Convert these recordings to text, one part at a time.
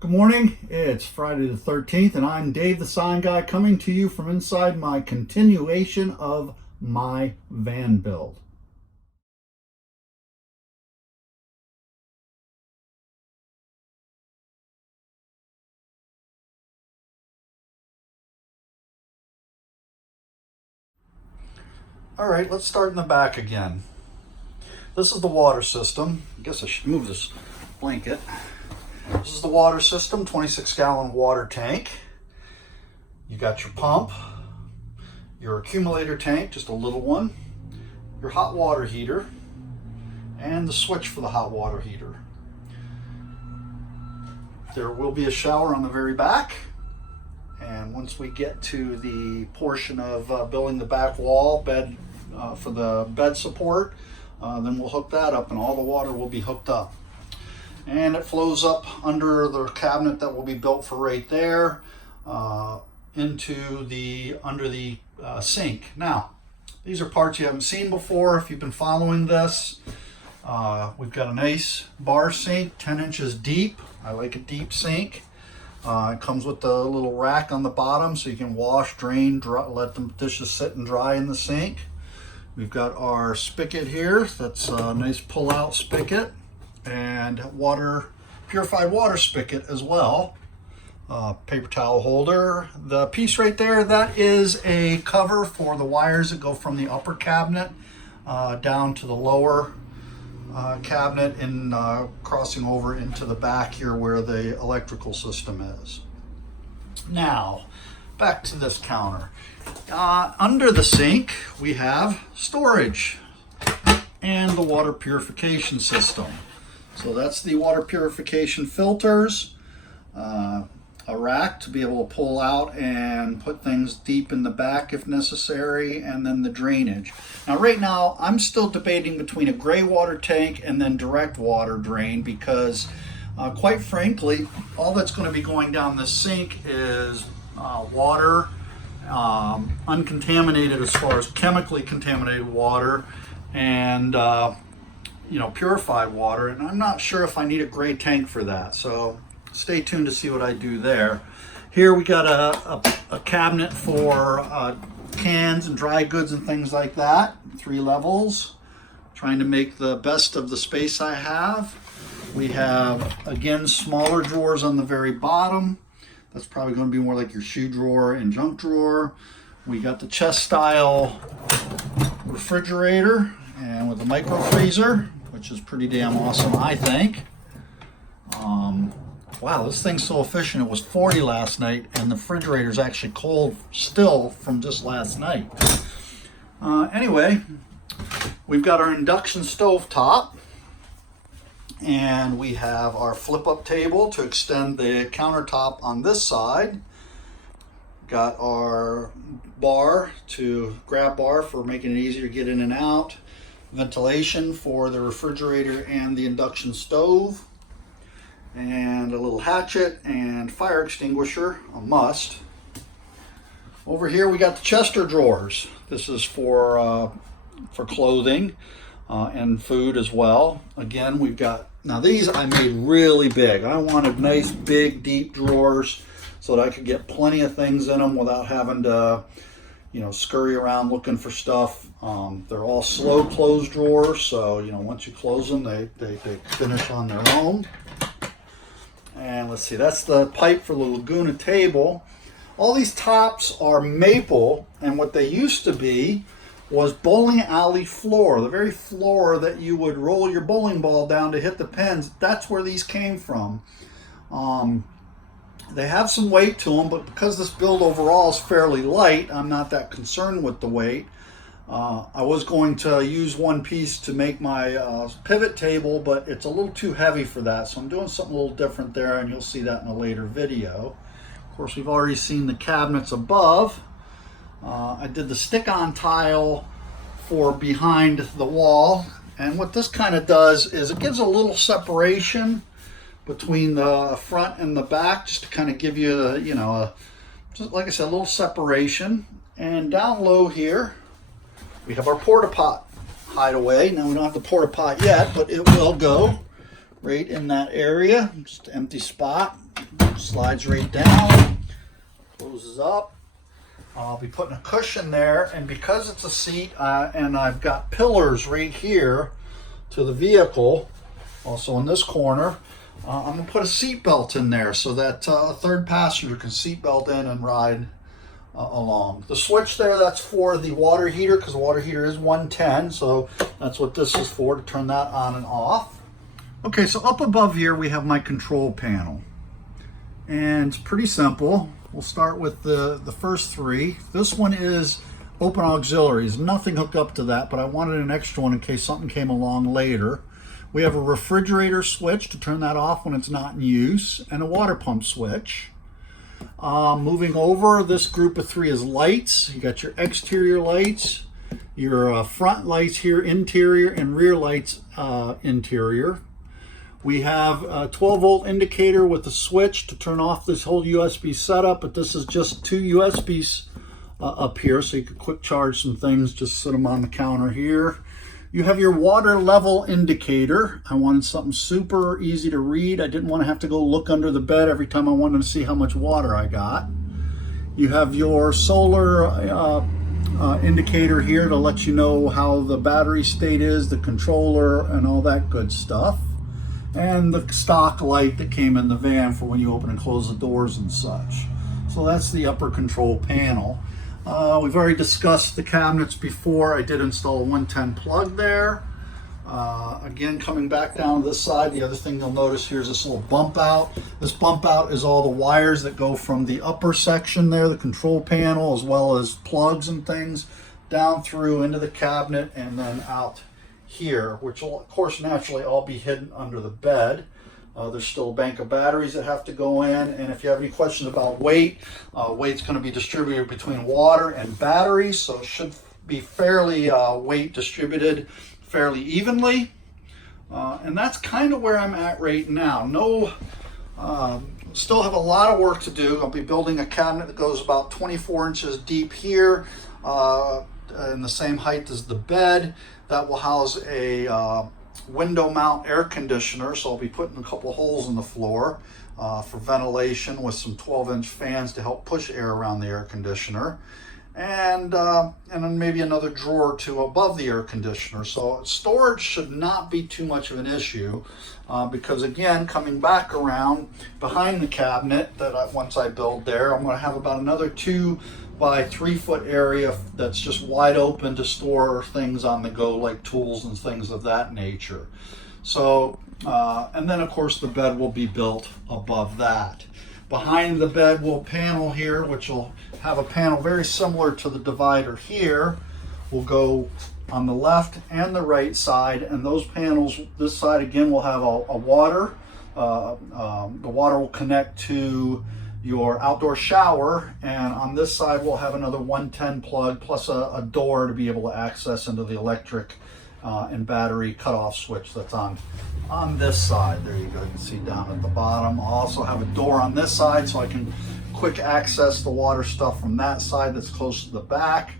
Good morning. It's Friday the 13th, and I'm Dave the Sign Guy coming to you from inside my continuation of my van build. All right, let's start in the back again. This is the water system. I guess I should move this blanket. This is the water system, 26-gallon water tank. You got your pump, your accumulator tank, just a little one, your hot water heater, and the switch for the hot water heater. There will be a shower on the very back. And once we get to the portion of building the back wall bed for the bed support, then we'll hook that up and all the water will be hooked up. And it flows up under the cabinet that will be built for right there into the under the sink. Now, these are parts you haven't seen before if you've been following this. We've got a nice bar sink, 10 inches deep. I like a deep sink. It comes with a little rack on the bottom so you can wash, drain, dry, let the dishes sit and dry in the sink. We've got our spigot here. That's a nice pull-out spigot and purified water spigot as well. Paper towel holder. The piece right there, that is a cover for the wires that go from the upper cabinet down to the lower cabinet and crossing over into the back here where the electrical system is. Now, back to this counter. Under the sink, we have storage and the water purification system. So that's the water purification filters, a rack to be able to pull out and put things deep in the back if necessary, and then the drainage. Now right now I'm still debating between a gray water tank and then direct water drain because quite frankly all that's going to be going down this sink is water, uncontaminated as far as chemically contaminated water and purified water, and I'm not sure if I need a gray tank for that, so stay tuned to see what I do there. Here we got a cabinet for cans and dry goods and things like that. 3 levels. Trying to make the best of the space I have. We have, again, smaller drawers on the very bottom. That's probably going to be more like your shoe drawer and junk drawer. We got the chest style refrigerator and with a micro freezer, which is pretty damn awesome, I think. Wow, this thing's so efficient. It was 40 last night, and the refrigerator's actually cold still from just last night. Anyway, we've got our induction stove top, and we have our flip-up table to extend the countertop on this side. Got our grab bar for making it easier to get in and out. Ventilation for the refrigerator and the induction stove. And a little hatchet and fire extinguisher, a must. Over here we got the Chester drawers. This is for clothing and food as well. Again, we've got, now these I made really big. I wanted nice big deep drawers so that I could get plenty of things in them without having to scurry around looking for stuff. They're all slow close drawers, so once you close them they finish on their own. And let's see, that's the pipe for the Laguna table. All these tops are maple, and what they used to be was bowling alley floor. The very floor that you would roll your bowling ball down to hit the pins, that's where these came from. They have some weight to them, but because this build overall is fairly light, I'm not that concerned with the weight. I was going to use one piece to make my pivot table, but it's a little too heavy for that, so I'm doing something a little different there, and you'll see that in a later video. Of course, we've already seen the cabinets above. I did the stick-on tile for behind the wall, and what this kind of does is it gives a little separation between the front and the back, just to kind of give you just like I said, a little separation. And down low here we have our Portapot hideaway. Now we don't have the Portapot yet, but it will go right in that area. Just an empty spot. Slides right down, closes up. I'll be putting a cushion there, and because it's a seat and I've got pillars right here to the vehicle, also in this corner, I'm going to put a seat belt in there so that a third passenger can seat belt in and ride along. The switch there, that's for the water heater, because the water heater is 110, so that's what this is for, to turn that on and off. Okay, so up above here we have my control panel, and it's pretty simple. We'll start with the first three. This one is open auxiliaries, nothing hooked up to that, but I wanted an extra one in case something came along later. We have a refrigerator switch to turn that off when it's not in use, and a water pump switch. Moving over, this group of three is lights. You got your exterior lights, your front lights here, interior, and rear lights, interior. We have a 12-volt indicator with a switch to turn off this whole USB setup, but this is just two USBs up here, so you could quick charge some things, just sit them on the counter here. You have your water level indicator. I wanted something super easy to read. I didn't want to have to go look under the bed every time I wanted to see how much water I got. You have your solar indicator here to let you know how the battery state is, the controller, and all that good stuff. And the stock light that came in the van for when you open and close the doors and such. So that's the upper control panel. We've already discussed the cabinets before. I did install a 110 plug there. Again, coming back down to this side, the other thing you'll notice here is this little bump out. This bump out is all the wires that go from the upper section there, the control panel, as well as plugs and things, down through into the cabinet and then out here, which will of course naturally all be hidden under the bed. There's still a bank of batteries that have to go in, and if you have any questions about weight, weight's going to be distributed between water and batteries, so it should be fairly weight distributed fairly evenly. And that's kind of where I'm at right now. Still have a lot of work to do. I'll be building a cabinet that goes about 24 inches deep here, in the same height as the bed. That will house a window mount air conditioner, so I'll be putting a couple holes in the floor for ventilation with some 12-inch fans to help push air around the air conditioner, and then maybe another drawer or two above the air conditioner. So storage should not be too much of an issue, because again, coming back around behind the cabinet that once I build there, I'm going to have about another 2 by 3 foot area that's just wide open to store things on the go, like tools and things of that nature. So, and then of course the bed will be built above that. Behind the bed will panel here, which will have a panel very similar to the divider here, will go on the left and the right side, and those panels, this side again will have a water. The water will connect to your outdoor shower, and on this side we'll have another 110 plug plus a door to be able to access into the electric and battery cutoff switch that's on this side. There you go, you can see down at the bottom. I'll also have a door on this side so I can quick access the water stuff from that side that's close to the back.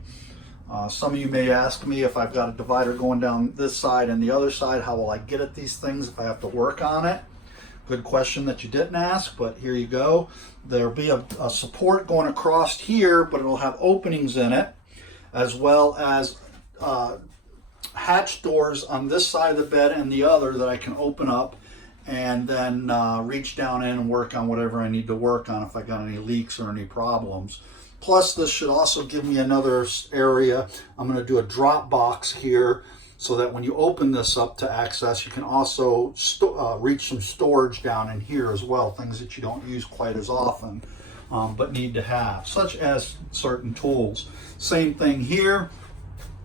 Some of you may ask me, if I've got a divider going down this side and the other side, how will I get at these things if I have to work on it? Good question that you didn't ask, but here you go. There'll be a support going across here, but it'll have openings in it, as well as hatch doors on this side of the bed and the other that I can open up and then reach down in and work on whatever I need to work on if I got any leaks or any problems. Plus, this should also give me another area. I'm going to do a drop box here, so that when you open this up to access, you can also reach some storage down in here as well, things that you don't use quite as often, but need to have, such as certain tools. Same thing here.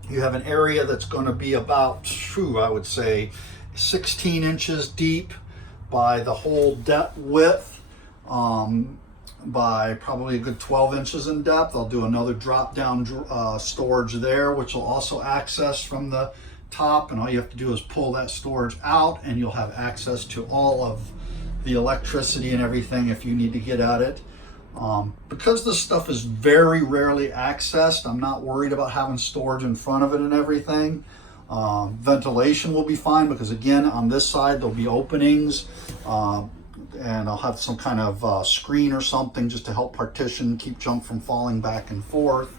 You have an area that's going to be about, I would say, 16 inches deep by the whole depth width, by probably a good 12 inches in depth. I'll do another drop down storage there, which will also access from the top, and all you have to do is pull that storage out and you'll have access to all of the electricity and everything if you need to get at it. Because this stuff is very rarely accessed, I'm not worried about having storage in front of it and everything. Ventilation will be fine because again, on this side there'll be openings, and I'll have some kind of screen or something just to help partition, keep junk from falling back and forth.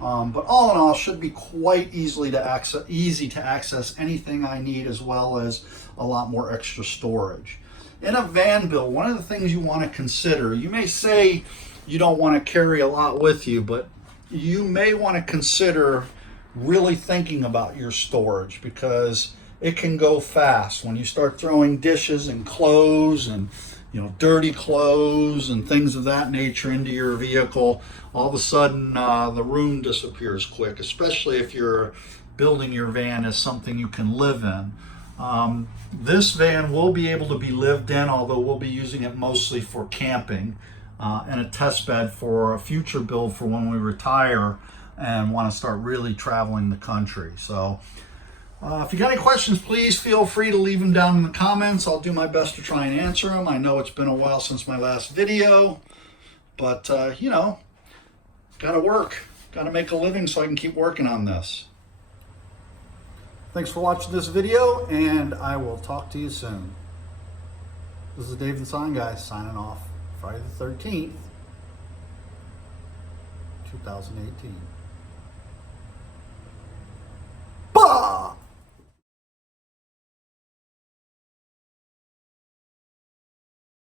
But all in all, it should be quite easy to access anything I need, as well as a lot more extra storage. In a van build, one of the things you want to consider, you may say you don't want to carry a lot with you, but you may want to consider really thinking about your storage, because it can go fast when you start throwing dishes and clothes and dirty clothes and things of that nature into your vehicle. All of a sudden the room disappears quick, especially if you're building your van as something you can live in. This van will be able to be lived in, although we'll be using it mostly for camping, and a test bed for a future build for when we retire and want to start really traveling the country. So if you got any questions, please feel free to leave them down in the comments. I'll do my best to try and answer them. I know it's been a while since my last video, but gotta work, gotta make a living so I can keep working on this. Thanks for watching this video, and I will talk to you soon. This is Dave and Sign Guy signing off. Friday the 13th, 2018.